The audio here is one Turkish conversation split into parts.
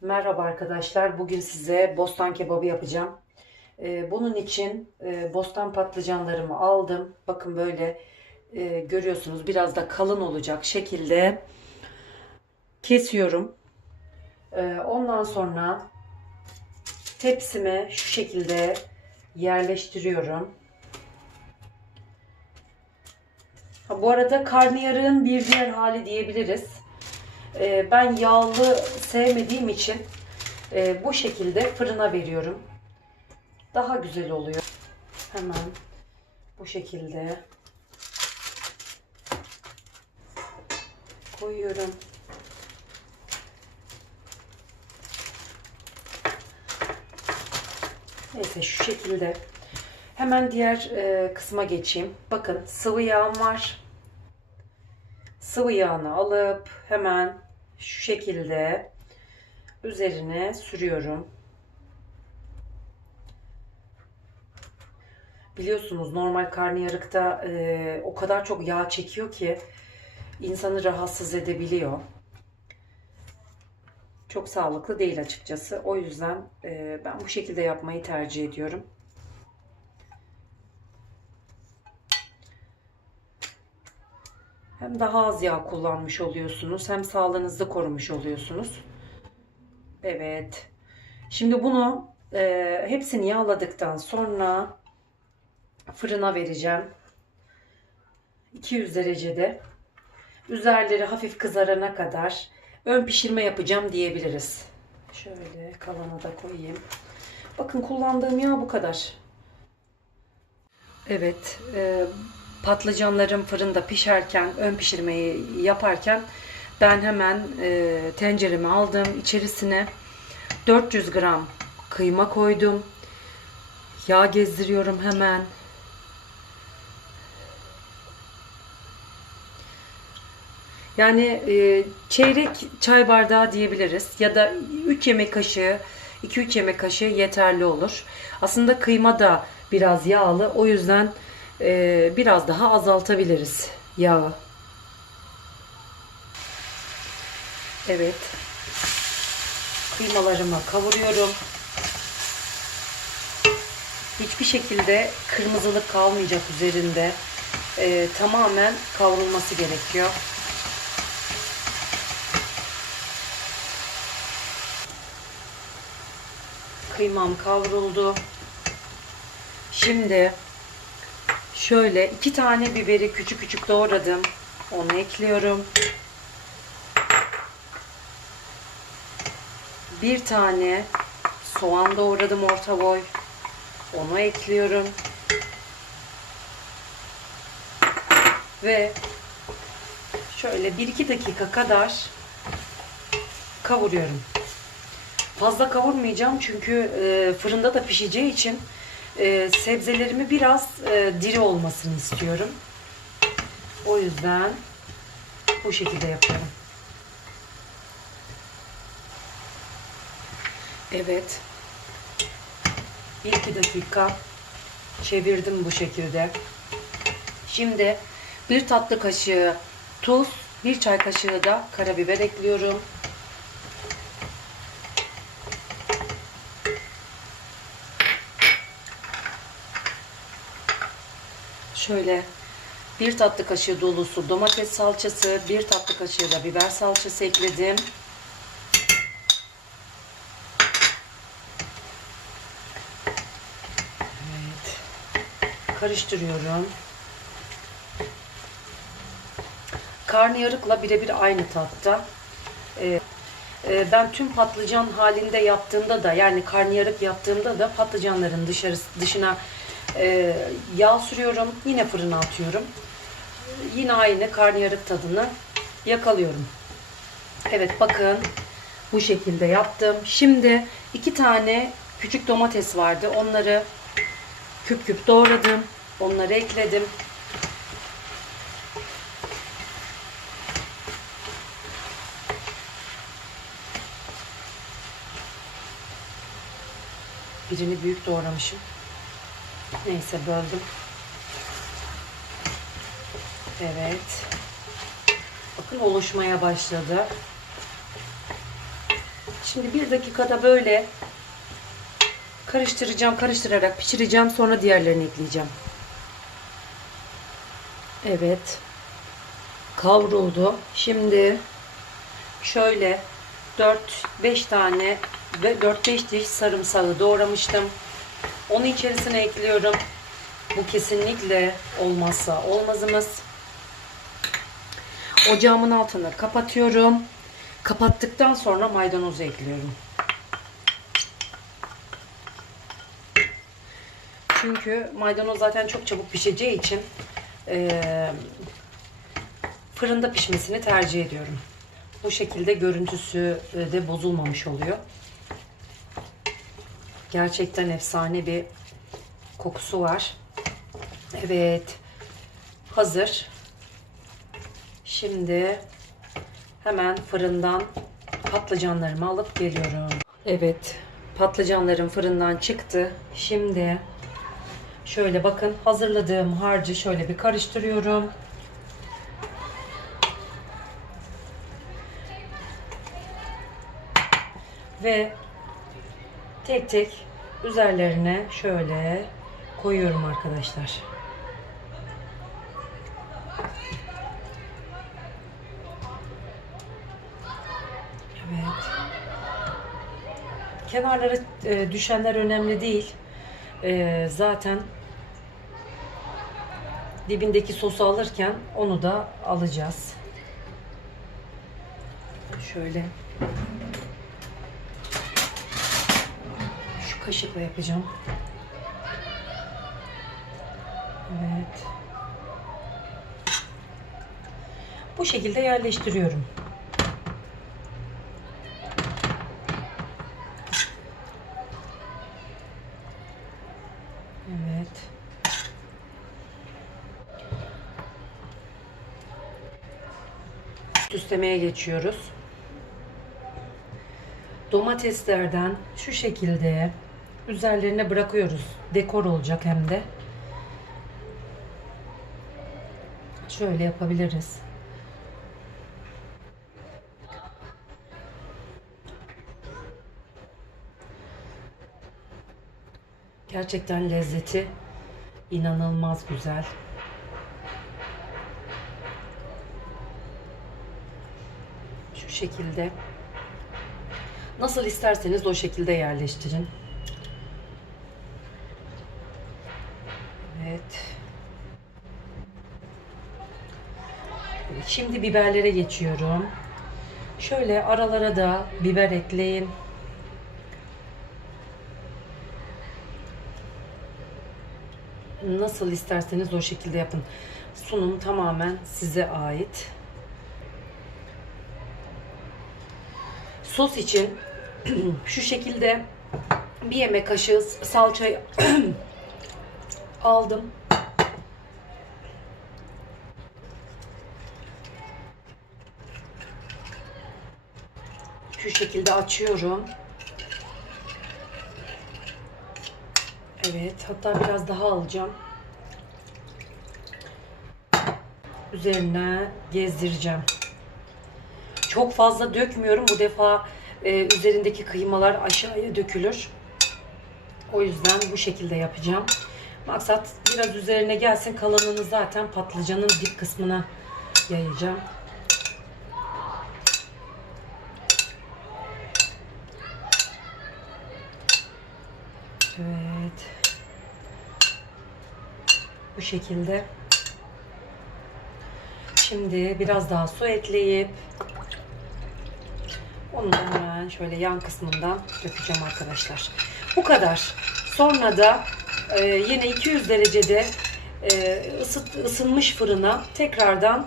Merhaba arkadaşlar. Bugün size bostan kebabı yapacağım. Ee, bunun için e, bostan patlıcanlarımı aldım. Bakın böyle e, görüyorsunuz biraz da kalın olacak şekilde kesiyorum. Ee, ondan sonra tepsime şu şekilde yerleştiriyorum. Bu arada karnıyarığın bir diğer hali diyebiliriz. Ee, ben yağlı sevmediğim için e, bu şekilde fırına veriyorum. Daha güzel oluyor. Hemen bu şekilde koyuyorum. Neyse şu şekilde. Hemen diğer e, kısma geçeyim. Bakın sıvı yağım var. Sıvı yağını alıp hemen şu şekilde üzerine sürüyorum. Biliyorsunuz normal karnıyarıkta e, o kadar çok yağ çekiyor ki insanı rahatsız edebiliyor. Çok sağlıklı değil açıkçası. O yüzden e, ben bu şekilde yapmayı tercih ediyorum. Hem daha az yağ kullanmış oluyorsunuz hem sağlığınızı korumuş oluyorsunuz. Evet. Şimdi bunu e, hepsini yağladıktan sonra fırına vereceğim. 200 derecede. Üzerleri hafif kızarana kadar ön pişirme yapacağım diyebiliriz. Şöyle kalanı da koyayım. Bakın kullandığım yağ bu kadar. Evet, e, patlıcanlarım fırında pişerken, ön pişirmeyi yaparken ben hemen e, tenceremi aldım. İçerisine 400 gram kıyma koydum. Yağ gezdiriyorum hemen. Yani e, çeyrek çay bardağı diyebiliriz ya da 3 yemek kaşığı 2-3 yemek kaşığı yeterli olur. Aslında kıyma da biraz yağlı. O yüzden e, biraz daha azaltabiliriz yağı. Evet. Kıymalarımı kavuruyorum. Hiçbir şekilde kırmızılık kalmayacak üzerinde. E, tamamen kavrulması gerekiyor. Kıymam kavruldu. Şimdi şöyle iki tane biberi küçük küçük doğradım. Onu ekliyorum. Bir tane soğan doğradım orta boy. Onu ekliyorum. Ve şöyle 1-2 dakika kadar kavuruyorum. Fazla kavurmayacağım çünkü e, fırında da pişeceği için e, sebzelerimi biraz e, diri olmasını istiyorum. O yüzden bu şekilde yapıyorum. Evet. 1-2 dakika çevirdim bu şekilde. Şimdi bir tatlı kaşığı tuz, bir çay kaşığı da karabiber ekliyorum. Şöyle bir tatlı kaşığı dolusu domates salçası, bir tatlı kaşığı da biber salçası ekledim. Evet. Karıştırıyorum. Karnıyarıkla birebir aynı tatta. Ee, e, ben tüm patlıcan halinde yaptığımda da yani karnıyarık yaptığımda da patlıcanların dışarı dışına e, yağ sürüyorum. Yine fırına atıyorum. Yine aynı karnıyarık tadını yakalıyorum. Evet bakın bu şekilde yaptım. Şimdi iki tane küçük domates vardı. Onları küp küp doğradım. Onları ekledim. Birini büyük doğramışım. Neyse böldüm. Evet. Bakın oluşmaya başladı. Şimdi bir dakikada böyle karıştıracağım, karıştırarak pişireceğim. Sonra diğerlerini ekleyeceğim. Evet. Kavruldu. Şimdi şöyle 4-5 tane ve 4-5 diş sarımsağı doğramıştım. Onu içerisine ekliyorum. Bu kesinlikle olmazsa olmazımız. Ocağımın altını kapatıyorum. Kapattıktan sonra maydanozu ekliyorum. Çünkü maydanoz zaten çok çabuk pişeceği için eee, fırında pişmesini tercih ediyorum. Bu şekilde görüntüsü e, de bozulmamış oluyor. Gerçekten efsane bir kokusu var. Evet. Hazır. Şimdi hemen fırından patlıcanlarımı alıp geliyorum. Evet. Patlıcanlarım fırından çıktı. Şimdi şöyle bakın hazırladığım harcı şöyle bir karıştırıyorum. Ve tek tek üzerlerine şöyle koyuyorum arkadaşlar. Evet. Kenarlara e, düşenler önemli değil. E, zaten dibindeki sosu alırken onu da alacağız. Şöyle şu kaşıkla yapacağım. Evet. Bu şekilde yerleştiriyorum. Evet. Süslemeye geçiyoruz. Domateslerden şu şekilde üzerlerine bırakıyoruz. Dekor olacak hem de. Şöyle yapabiliriz. Gerçekten lezzeti inanılmaz güzel. Şu şekilde. Nasıl isterseniz o şekilde yerleştirin. Evet. Şimdi biberlere geçiyorum. Şöyle aralara da biber ekleyin. Nasıl isterseniz o şekilde yapın. Sunum tamamen size ait. Sos için şu şekilde bir yemek kaşığı salça aldım. Şu şekilde açıyorum. Evet, hatta biraz daha alacağım. Üzerine gezdireceğim. Çok fazla dökmüyorum. Bu defa e, üzerindeki kıymalar aşağıya dökülür. O yüzden bu şekilde yapacağım. Maksat biraz üzerine gelsin. Kalanını zaten patlıcanın dip kısmına yayacağım. Evet. Bu şekilde. Şimdi biraz daha su ekleyip onu hemen şöyle yan kısmından dökeceğim arkadaşlar. Bu kadar. Sonra da e, yine 200 derecede e, ısıt, ısınmış fırına tekrardan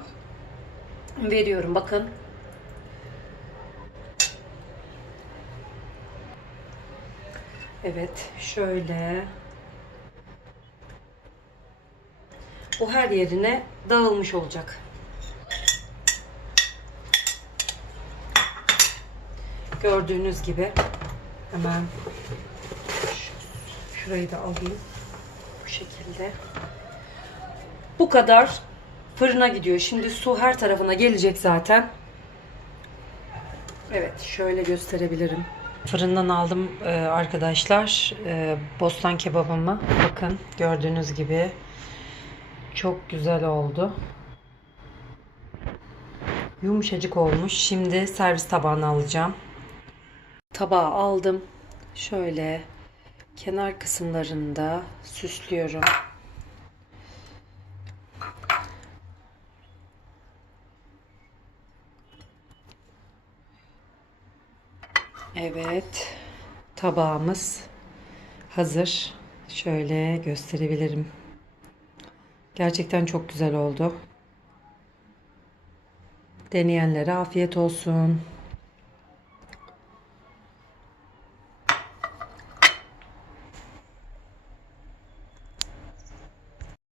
veriyorum. Bakın. Evet. Şöyle. Bu her yerine dağılmış olacak. Gördüğünüz gibi hemen şurayı da alayım. Bu şekilde. Bu kadar fırına gidiyor. Şimdi su her tarafına gelecek zaten. Evet, şöyle gösterebilirim. Fırından aldım e, arkadaşlar e, bostan kebabımı. Bakın gördüğünüz gibi çok güzel oldu. Yumuşacık olmuş. Şimdi servis tabağına alacağım. Tabağı aldım. Şöyle kenar kısımlarında süslüyorum. Evet. Tabağımız hazır. Şöyle gösterebilirim. Gerçekten çok güzel oldu. Deneyenlere afiyet olsun.